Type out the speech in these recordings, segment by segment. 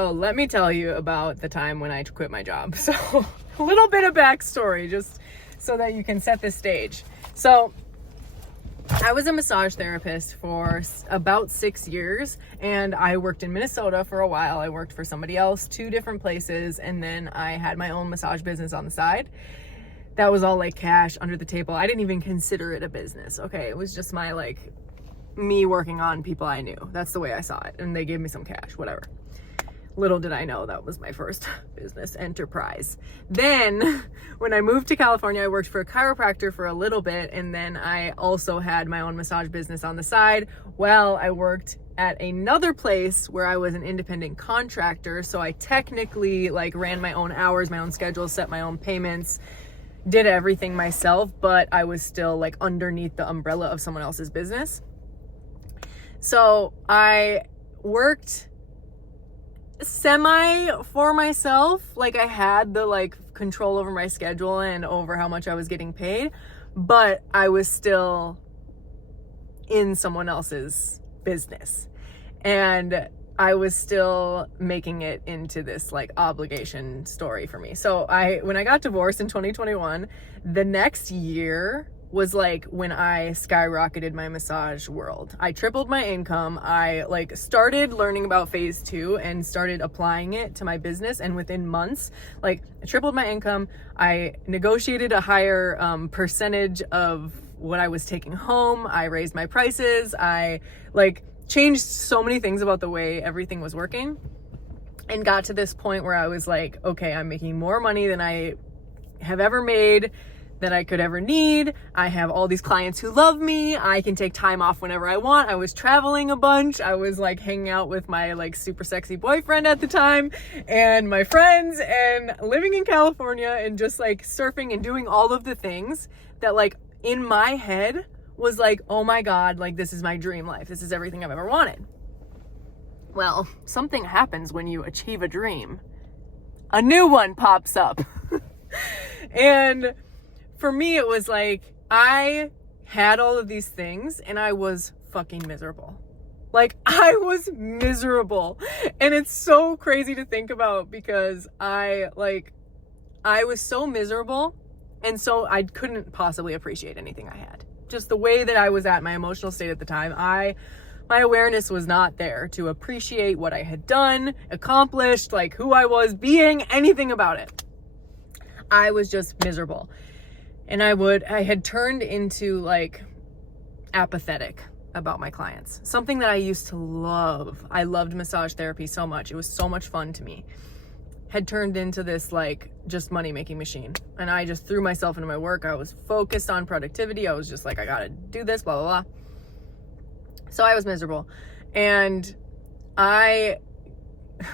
So let me tell you about the time when I quit my job. So a little bit of backstory just so that you can set the stage. So I was a massage therapist for about 6 years, and I worked in Minnesota for a while. I worked for somebody else, 2 different places, and then I had my own massage business on the side. That was all like cash under the table. I didn't even consider it a business. Okay, it was just my me working on people I knew. That's the way I saw it, and they gave me some cash, whatever. Little did I know that was my first business enterprise. Then when I moved to California, I worked for a chiropractor for a little bit, and then I also had my own massage business on the side. Well, I worked at another place where I was an independent contractor, so I technically ran my own hours, my own schedule, set my own payments, did everything myself, but I was still underneath the umbrella of someone else's business. So I worked semi for myself. I had the control over my schedule and over how much I was getting paid, but I was still in someone else's business, and I was still making it into this obligation story for me. So when I got divorced in 2021, the next year was when I skyrocketed my massage world. I tripled my income. I started learning about phase 2 and started applying it to my business. And within months, I tripled my income. I negotiated a higher percentage of what I was taking home. I raised my prices. I changed so many things about the way everything was working, and got to this point where I was okay, I'm making more money than I have ever made, that I could ever need. I have all these clients who love me. I can take time off whenever I want. I was traveling a bunch. I was hanging out with my super sexy boyfriend at the time and my friends, and living in California, and just surfing and doing all of the things that in my head was oh my God, this is my dream life. This is everything I've ever wanted. Well, something happens when you achieve a dream. A new one pops up. And for me, it was I had all of these things and I was fucking miserable. I was miserable. And it's so crazy to think about, because I was so miserable, and so I couldn't possibly appreciate anything I had. Just the way that I was at, my emotional state at the time, my awareness was not there to appreciate what I had done, accomplished, who I was being, anything about it. I was just miserable. And I had turned into apathetic about my clients. Something that I used to love. I loved massage therapy so much. It was so much fun to me. Had turned into this just money making machine. And I just threw myself into my work. I was focused on productivity. I was just I gotta do this, blah, blah, blah. So I was miserable. And I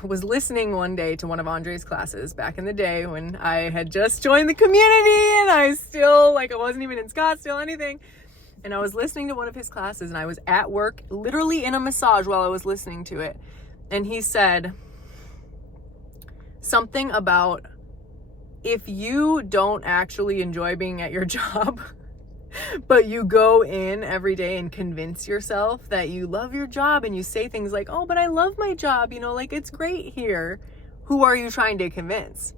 was listening one day to one of Andre's classes back in the day when I had just joined the community, and I still I wasn't even in Scottsdale, anything. And I was listening to one of his classes, and I was at work, literally in a massage while I was listening to it. And he said something about, if you don't actually enjoy being at your job, but you go in every day and convince yourself that you love your job, and you say things oh, but I love my job, it's great here. Who are you trying to convince?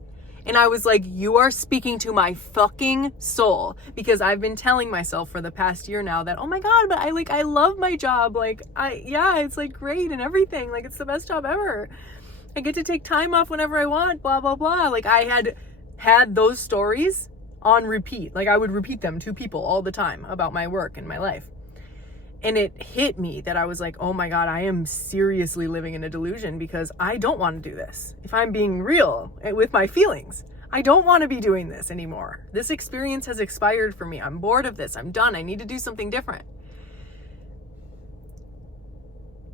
And I was you are speaking to my fucking soul, because I've been telling myself for the past year now that, oh my God, but I love my job. It's great and everything. It's the best job ever. I get to take time off whenever I want, blah, blah, blah. I had those stories on repeat. I would repeat them to people all the time about my work and my life. And it hit me that I was oh my God, I am seriously living in a delusion, because I don't want to do this. If I'm being real with my feelings, I don't want to be doing this anymore. This experience has expired for me. I'm bored of this. I'm done. I need to do something different.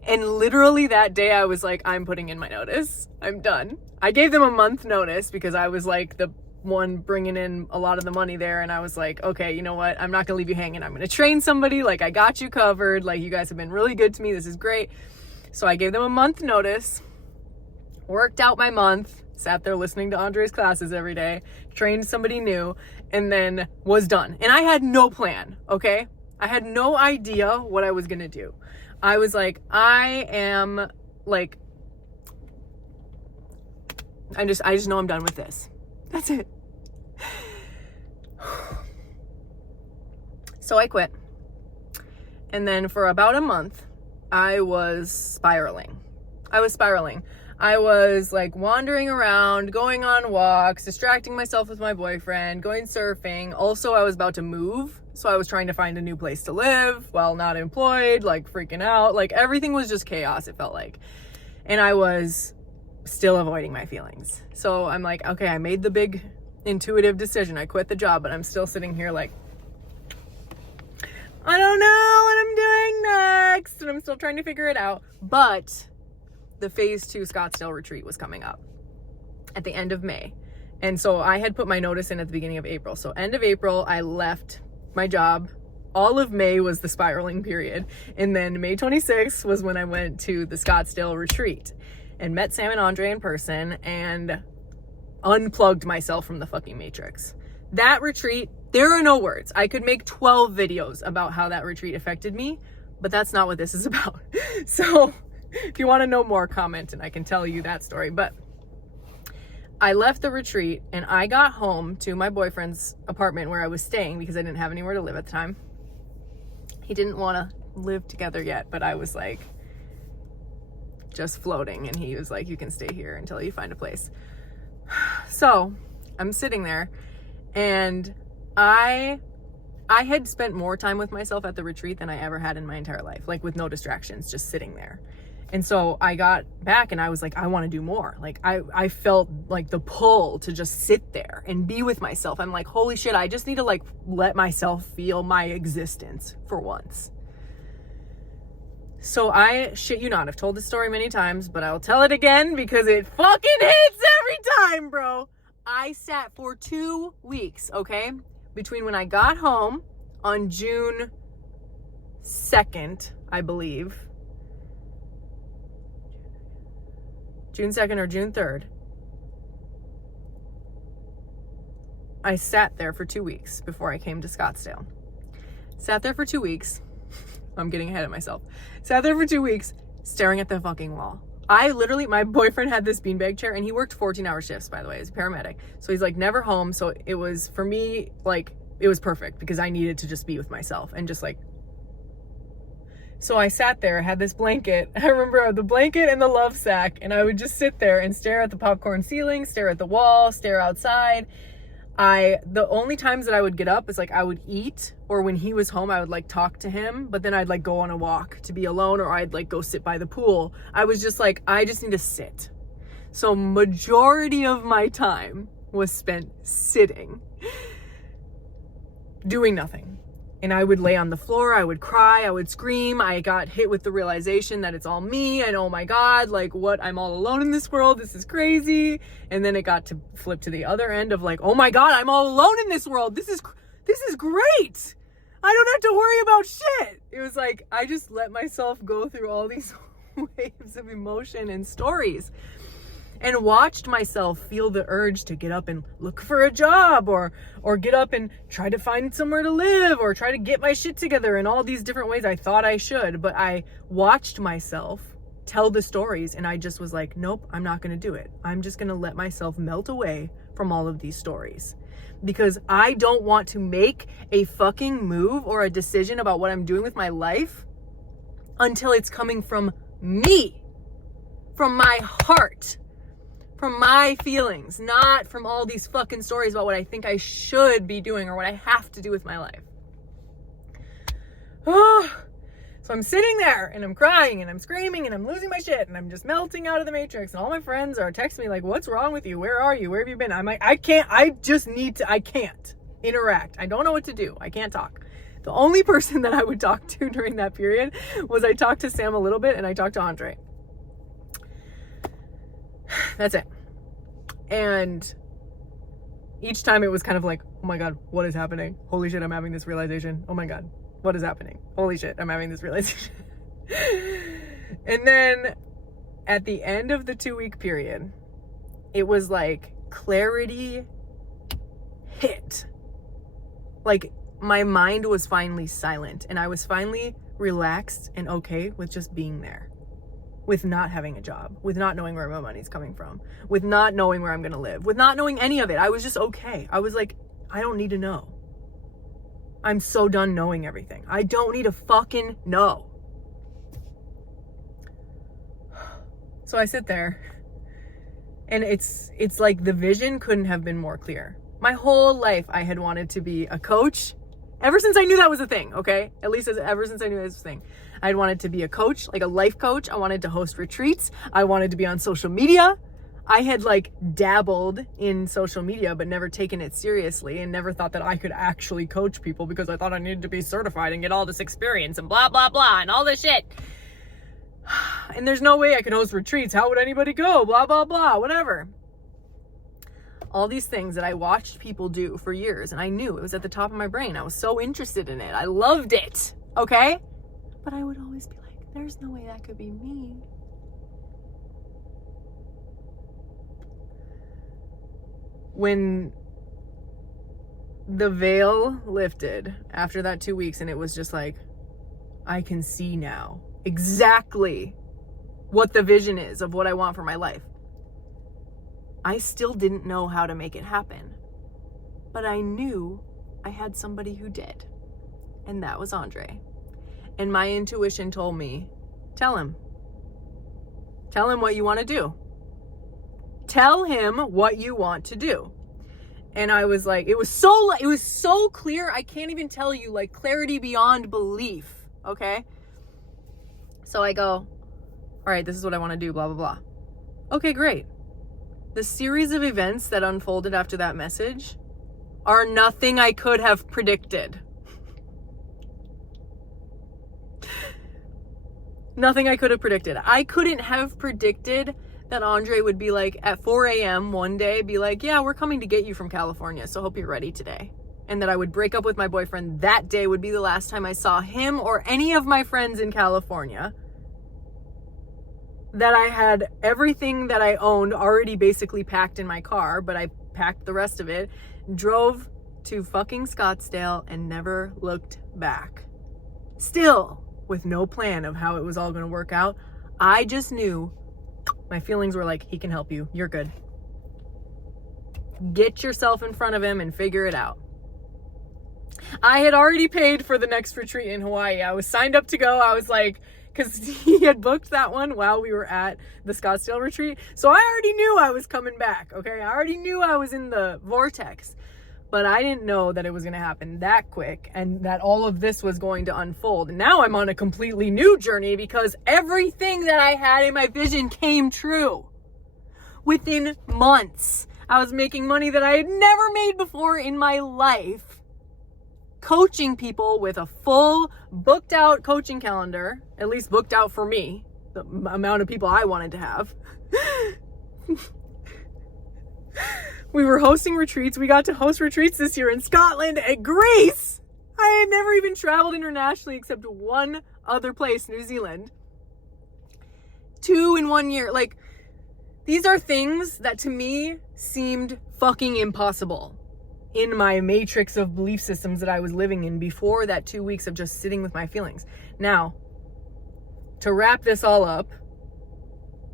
And literally that day I was I'm putting in my notice. I'm done. I gave them a month notice, because I was the one bringing in a lot of the money there, and I was okay, you know what, I'm not gonna leave you hanging. I'm gonna train somebody. I got you covered. You guys have been really good to me. This is great. So I gave them a month notice, worked out my month, sat there listening to Andre's classes every day, trained somebody new, and then was done. And I had no plan, okay? I had no idea what I was gonna do. I was I am I just know I'm done with this. That's it. So I quit. And then for about a month, I was spiraling. I was like wandering around, going on walks, distracting myself with my boyfriend, going surfing. Also, I was about to move. So I was trying to find a new place to live while not employed, like freaking out. Like everything was just chaos, it felt like. And I was still avoiding my feelings. So I'm like, okay, I made the big intuitive decision. I quit the job, but I'm still sitting here like, I don't know what I'm doing next. And I'm still trying to figure it out. But the phase 2 Scottsdale retreat was coming up at the end of May. And so I had put my notice in at the beginning of April. So end of April, I left my job. All of May was the spiraling period. And then May 26th was when I went to the Scottsdale retreat and met Sam and Andre in person and unplugged myself from the fucking matrix. That retreat, there are no words. I could make 12 videos about how that retreat affected me, but that's not what this is about. So if you want to know more, comment and I can tell you that story. But I left the retreat and I got home to my boyfriend's apartment where I was staying because I didn't have anywhere to live at the time. He didn't want to live together yet, but I was like just floating and he was like, you can stay here until you find a place. So I'm sitting there and I had spent more time with myself at the retreat than I ever had in my entire life, like with no distractions, just sitting there. And so I got back and I was like, I want to do more. Like I felt like the pull to just sit there and be with myself. I'm like, holy shit, I just need to like let myself feel my existence for once. So I shit you not, I've told this story many times, but I'll tell it again because it fucking hits every time, bro. I sat for 2 weeks, okay? Between when I got home on June 2nd, I believe. June 2nd or June 3rd. I sat there for 2 weeks before I came to Scottsdale. Sat there for 2 weeks. I'm getting ahead of myself. Sat there for 2 weeks staring at the fucking wall. My boyfriend had this beanbag chair and he worked 14-hour shifts, by the way, as a paramedic. So he's like never home. So it was, for me, like, it was perfect because I needed to just be with myself and just like. So I sat there, had this blanket. I remember the blanket and the love sack, and I would just sit there and stare at the popcorn ceiling, stare at the wall, stare outside. The only times that I would get up is like I would eat, or when he was home, I would like talk to him, but then I'd like go on a walk to be alone, or I'd like go sit by the pool. I was just like, I just need to sit. So majority of my time was spent sitting, doing nothing. And I would lay on the floor, I would cry, I would scream. I got hit with the realization that it's all me, and oh my God, like what, I'm all alone in this world, this is crazy. And then it got to flip to the other end of like, oh my God, I'm all alone in this world, this is great. I don't have to worry about shit. It was like, I just let myself go through all these waves of emotion and stories. And watched myself feel the urge to get up and look for a job or get up and try to find somewhere to live or try to get my shit together in all these different ways I thought I should. But I watched myself tell the stories and I just was like, nope, I'm not going to do it. I'm just going to let myself melt away from all of these stories because I don't want to make a fucking move or a decision about what I'm doing with my life until it's coming from me, from my heart. From my feelings, not from all these fucking stories about what I think I should be doing or what I have to do with my life. So I'm sitting there and I'm crying and I'm screaming and I'm losing my shit and I'm just melting out of the matrix and all my friends are texting me like, what's wrong with you? Where are you? Where have you been? I'm like, I can't interact. I don't know what to do. I can't talk. The only person that I would talk to during that period was I talked to Sam a little bit and I talked to Andre. That's it. And each time it was kind of like, oh my God, what is happening? Holy shit, I'm having this realization. Oh my God, what is happening? Holy shit, I'm having this realization. And then at the end of the 2-week period, it was like clarity hit. Like my mind was finally silent and I was finally relaxed and okay with just being there. with not having a job, with not knowing where my money's coming from, with not knowing where I'm going to live, with not knowing any of it. I was just okay. I was like, I don't need to know. I'm so done knowing everything. I don't need to fucking know. So I sit there, and it's like the vision couldn't have been more clear. My whole life I had wanted to be a coach. Ever since I knew that was a thing, okay? At least ever since I knew that was a thing. I'd wanted to be a coach, like a life coach. I wanted to host retreats. I wanted to be on social media. I had like dabbled in social media, but never taken it seriously and never thought that I could actually coach people because I thought I needed to be certified and get all this experience and blah, blah, blah, and all this shit. And there's no way I could host retreats. How would anybody go? Blah, blah, blah, whatever. All these things that I watched people do for years, and I knew it was at the top of my brain. I was so interested in it. I loved it, okay? But I would always be like, there's no way that could be me. When the veil lifted after that 2 weeks, and it was just like, I can see now exactly what the vision is of what I want for my life. I still didn't know how to make it happen, but I knew I had somebody who did, and that was Andre. And my intuition told me, tell him what you want to do. Tell him what you want to do. And I was like, it was so clear. I can't even tell you, like, clarity beyond belief. Okay. So I go, all right, this is what I want to do, blah, blah, blah. Okay, great. The series of events that unfolded after that message are nothing I could have predicted. Nothing I could have predicted. I couldn't have predicted that Andre would be like, at 4 a.m. one day, be like, yeah, we're coming to get you from California, so hope you're ready today. And that I would break up with my boyfriend that day would be the last time I saw him or any of my friends in California. That I had everything that I owned already basically packed in my car, but I packed the rest of it, drove to fucking Scottsdale and never looked back. Still, with no plan of how it was all going to work out. I just knew my feelings were like, he can help you. You're good. Get yourself in front of him and figure it out. I had already paid for the next retreat in Hawaii. I was signed up to go. I was like, because he had booked that one while we were at the Scottsdale retreat. So I already knew I was coming back, okay? I already knew I was in the vortex. But I didn't know that it was going to happen that quick and that all of this was going to unfold. And now I'm on a completely new journey because everything that I had in my vision came true. Within months, I was making money that I had never made before in my life. Coaching people with a full booked out coaching calendar, at least booked out for me, the amount of people I wanted to have. We were hosting retreats. We got to host retreats this year in Scotland and Greece. I had never even traveled internationally except one other place, New Zealand. 2 in 1 year. Like, these are things that to me seemed fucking impossible in my matrix of belief systems that I was living in before that 2 weeks of just sitting with my feelings. Now, to wrap this all up,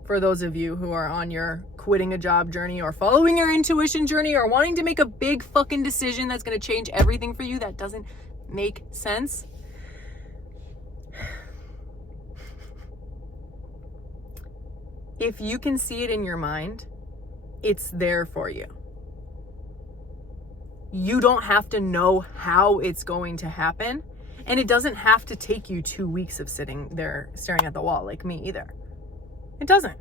for those of you who are on your quitting a job journey or following your intuition journey or wanting to make a big fucking decision that's going to change everything for you that doesn't make sense. If you can see it in your mind, it's there for you. You don't have to know how it's going to happen. And it doesn't have to take you 2 weeks of sitting there staring at the wall like me either. It doesn't.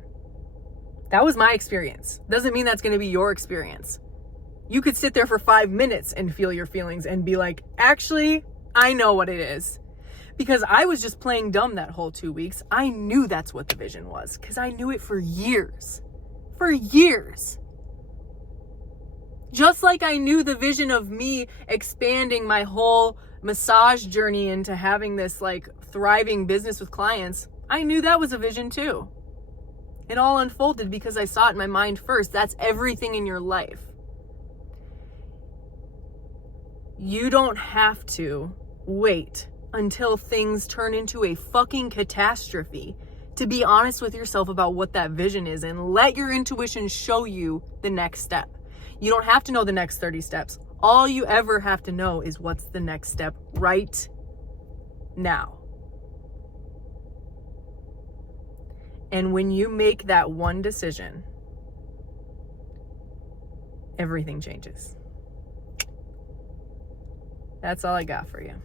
That was my experience. Doesn't mean that's going to be your experience. You could sit there for 5 minutes and feel your feelings and be like, actually, I know what it is. Because I was just playing dumb that whole 2 weeks. I knew that's what the vision was because I knew it for years. For years. Just like I knew the vision of me expanding my whole massage journey into having this like thriving business with clients, I knew that was a vision too. It all unfolded because I saw it in my mind first. That's everything in your life. You don't have to wait until things turn into a fucking catastrophe to be honest with yourself about what that vision is and let your intuition show you the next step. You don't have to know the next 30 steps. All you ever have to know is what's the next step right now. And when you make that one decision, everything changes. That's all I got for you.